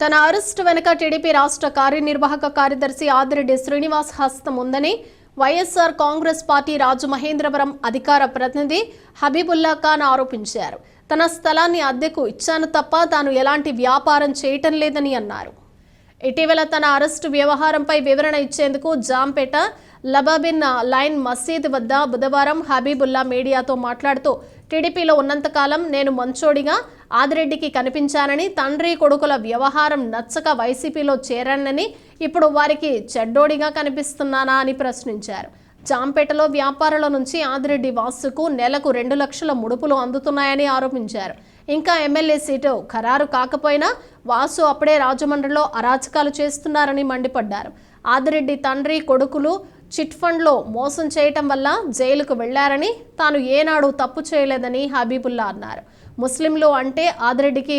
తన అరెస్టు వెనుక టీడీపీ రాష్ట్ర కార్యనిర్వాహక కార్యదర్శి ఆదిరెడ్డి శ్రీనివాస్ హస్తం ఉందని వైఎస్ఆర్ కాంగ్రెస్ పార్టీ రాజు మహేంద్రవరం అధికార ప్రతినిధి హబీబుల్లా ఖాన్ ఆరోపించారు. తన స్థలాన్ని అద్దెకు ఇచ్చాను తప్ప తాను ఎలాంటి వ్యాపారం చేయటం లేదని అన్నారు. ఇటీవల తన అరెస్టు వ్యవహారంపై వివరణ ఇచ్చేందుకు జాంపేట లబాబిన్ లైన్ మసీద్ వద్ద బుధవారం హబీబుల్లా మీడియాతో మాట్లాడుతూ టీడీపీలో ఉన్నంతకాలం నేను మంచోడిగా ఆదిరెడ్డికి కనిపించానని తండ్రి కొడుకుల వ్యవహారం నచ్చక వైసీపీలో చేరానని ఇప్పుడు వారికి చెడ్డోడిగా కనిపిస్తున్నానా అని ప్రశ్నించారు. జాంపేటలో వ్యాపారుల నుంచి ఆదిరెడ్డి వాసుకు నెలకు రెండు లక్షల ముడుపులు అందుతున్నాయని ఆరోపించారు. ఇంకా ఎమ్మెల్యే సీటు ఖరారు కాకపోయినా వాసు అప్పుడే రాజమండ్రిలో అరాచకాలు చేస్తున్నారని మండిపడ్డారు. ఆదిరెడ్డి తండ్రి కొడుకులు చిట్ ఫండ్లో మోసం చేయటం వల్ల జైలుకు వెళ్ళారని తాను ఏనాడు తప్పు చేయలేదని హబీబుల్లా అన్నారు. ముస్లింలు అంటే ఆదిరెడ్డికి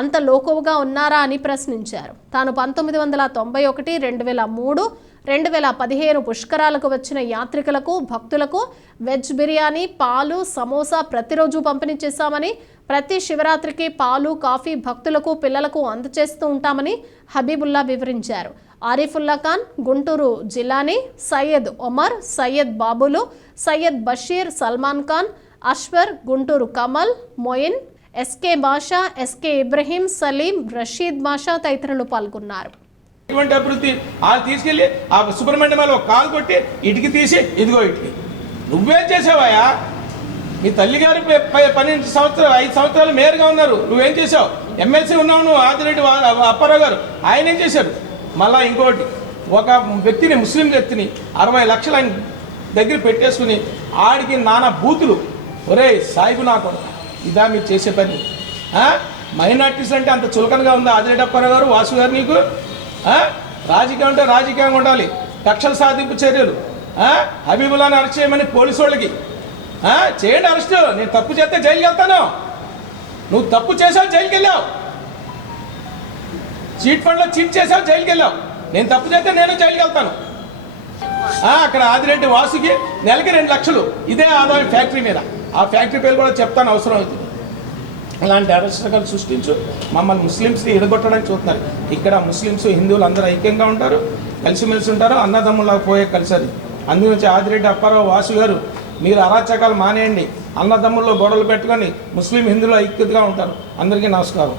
అంత లోకువుగా ఉన్నారా అని ప్రశ్నించారు. తాను పంతొమ్మిది వందల తొంభై ఒకటి రెండు వేల మూడు రెండు వేల పదిహేను పుష్కరాలకు వచ్చిన యాత్రికులకు భక్తులకు వెజ్ బిర్యానీ పాలు సమోసా ప్రతిరోజు పంపిణీ చేశామని ప్రతి శివరాత్రికి పాలు కాఫీ భక్తులకు పిల్లలకు అందచేస్తూ ఉంటామని హబీబుల్లా వివరించారు. ఆరిఫుల్లా ఖాన్ గుంటూరు జిల్లాని సయ్యద్ ఒమర్ సయ్యద్ బాబులు సయ్యద్ బషీర్ సల్మాన్ ఖాన్ అశ్వర్ గుంటూరు కమల్ మొయిన్ ఎస్కే బాషా ఎస్కే ఇబ్రహీం సలీం రషీద్ బాషా తదితరులు పాల్గొన్నారు. ఇటువంటి అభివృద్ధి ఆ తీసుకెళ్ళి ఆ సుబ్రహ్మణ్యం కాలు కొట్టి ఇటుకి తీసి ఇదిగో ఇటుకి. నువ్వేం చేసావయ్యా? మీ తల్లిగారు ప- పన్నెండు సంవత్సరాలు ఐదు సంవత్సరాలు మేయర్గా ఉన్నారు. నువ్వేం చేసావు ఎమ్మెల్సీ ఉన్నావు నువ్వు ఆదిరెడ్డి అప్పారావు గారు. ఆయన ఏం చేశారు? మళ్ళా ఇంకోటి ఒక వ్యక్తిని ముస్లిం వ్యక్తిని అరవై లక్షలు ఆయన దగ్గర పెట్టేసుకుని ఆడికి నానా బూతులు. ఒరే సాయిబు నాకు ఇదా మీరు చేసే పని. మైనార్టీస్ అంటే అంత చులకనగా ఉందా ఆదిరెడ్డి అప్పారావు గారు వాసు గారు నీకు? రాజకీయం అంటే రాజకీయంగా ఉండాలి. కక్షల సాధింపు చర్యలు. ఆ? అరచేయమని అరెస్ట్ చేయమని పోలీసు వాళ్ళకి. చేయండి అరెస్ట్. నేను తప్పు చేస్తే జైలుకి వెళ్తాను. నువ్వు తప్పు చేసావు జైలుకి వెళ్ళావు. చీట్ ఫండ్లో చీట్ చేసావు జైలుకి వెళ్ళావు. నేను తప్పు చేస్తే నేను జైలుకి వెళ్తాను. అక్కడ ఆదిరెడ్డి వాసుకి నెలకి రెండు లక్షలు. ఇదే ఆదాయం ఫ్యాక్టరీ మీద. ఆ ఫ్యాక్టరీ పేరు కూడా చెప్తాను అవసరం అవుతుంది అలాంటి అరచకాలు సృష్టించు. మమ్మల్ని ముస్లిమ్స్ని ఎడగొట్టడానికి చూస్తున్నారు. ఇక్కడ ముస్లిమ్స్ హిందువులు అందరూ ఐక్యంగా ఉంటారు. కలిసిమెలిసి ఉంటారు. అన్నదమ్ములాగా పోయే కలిసారు అందుగురించి ఆదిరెడ్డి అప్పారావు వాసు గారు మీరు అరాచకాలు మానేయండి. అన్నదమ్ముల్లో గొడవలు పెట్టుకొని ముస్లిం హిందువులు ఐక్యతగా ఉంటారు. అందరికీ నమస్కారం.